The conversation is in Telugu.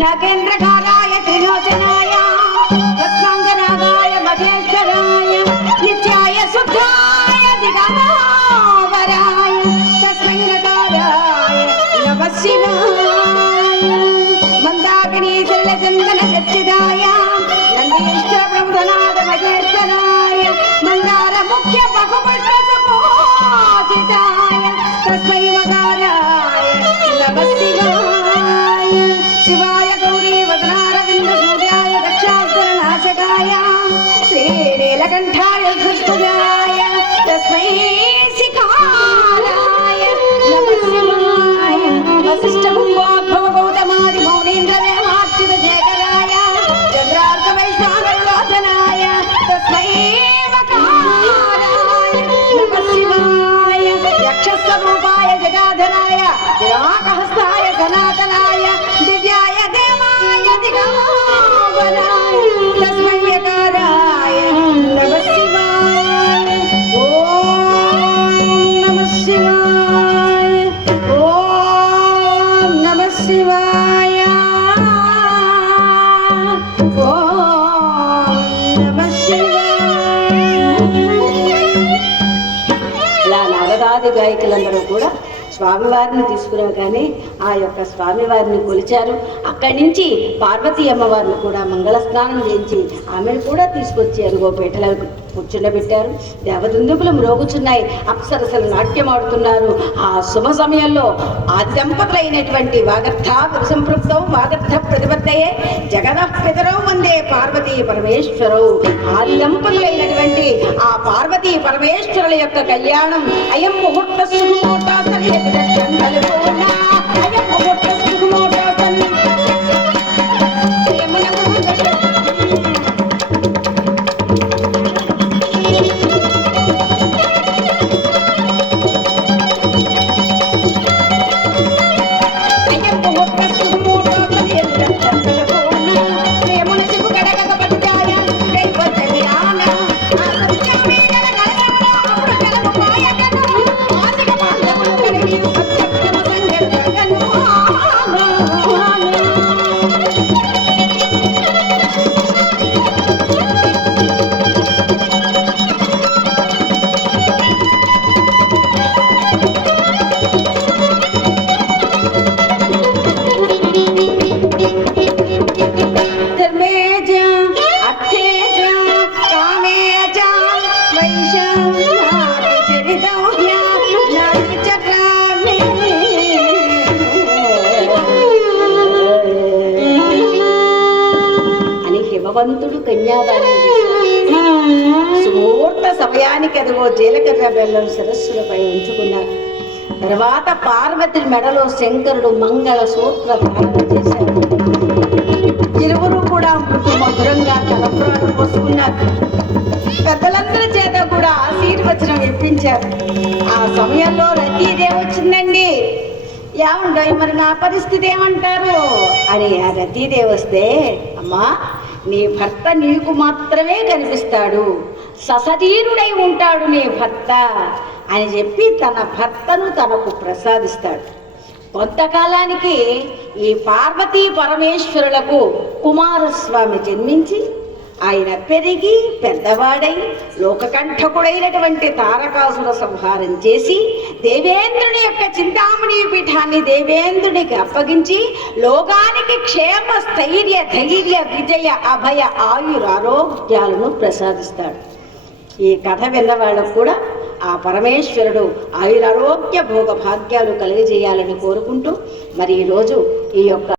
నాగేంద్రకారాయ త్రిలోచనాయ రత్నాంగనాగాయ మహేశ్వరాయ నిత్యాయ శుద్ధాయ దిగంబరాయ తస్మై నకారాయ నమః శివాయ మందాకిని చందన చర్చిదాయ నందీశ్వర మహేశ్వరాయ మందార ముఖ్య బహుపుష్ప సపోజితాయ. నారదాది గాయకులందరూ కూడా స్వామివారిని తీసుకురాగానే ఆ యొక్క స్వామివారిని కొలిచారు. అక్కడి నుంచి పార్వతీ అమ్మవారిని కూడా మంగళ స్నానం చేయించి ఆమెను కూడా తీసుకొచ్చి గోపేటలకు కూర్చుండబెట్టారు దేవదుందుకులు మ్రోగుచున్నాయి. అప్సరసలు నాట్యం ఆడుతున్నారు ఆ శుభ సమయంలో ఆ దంపతులైనటువంటి వాగర్థ సంపృప్తం వాగర్థ ప్రతిపత్తయే జగద పితరౌ వందే పార్వతీ పరమేశ్వరవు ఆ దంపతులైనటువంటి ఆ పార్వతీ పరమేశ్వరుల యొక్క కళ్యాణం అయం ముహూర్త సుముహూర్తాసన్ అయం ముహూర్త హిమవంతుడు కన్యాదానం చేశాడు. సుముహూర్త సమయానికి అదిగో జీలకర్ర బెల్లం శిరస్సులపై ఉంచుకున్నారు తర్వాత పార్వతి మెడలో శంకరుడు మంగళ సూత్ర ధారణ చేశారు కూడా మధురంగా తలపురాలు పోసుకున్నారు. పెద్దలందరి చేత కూడా ఆశీర్వచనం ఇప్పించారు. ఆ సమయంలో రతీదేవి వచ్చిందండి. ఏమండో మరి నా పరిస్థితి ఏమంటారు? అని ఆ రతీదేవి వస్తే అమ్మా నీ భర్త నీకు మాత్రమే కనిపిస్తాడు. సశరీరుడై ఉంటాడు నీ భర్త అని చెప్పి తన భర్తను తనకు ప్రసాదిస్తాడు. కొంతకాలానికి ఈ పార్వతీ పరమేశ్వరులకు కుమారస్వామి జన్మించి ఆయన పెరిగి పెద్దవాడై లోకకంఠకుడైనటువంటి తారకాసుర సంహారం చేసి దేవేంద్రుని యొక్క చింతామణి పీఠాన్ని దేవేంద్రునికి అప్పగించి లోకానికి క్షేమ స్థైర్య ధైర్య విజయ అభయ ఆయురారోగ్యాలను ప్రసాదిస్తాడు. ఈ కథ విన్నవాళ్ళకు కూడా ఆ పరమేశ్వరుడు ఆయురారోగ్య భోగ భాగ్యాలు కలిగజేయాలని కోరుకుంటూ మరి ఈరోజు ఈ యొక్క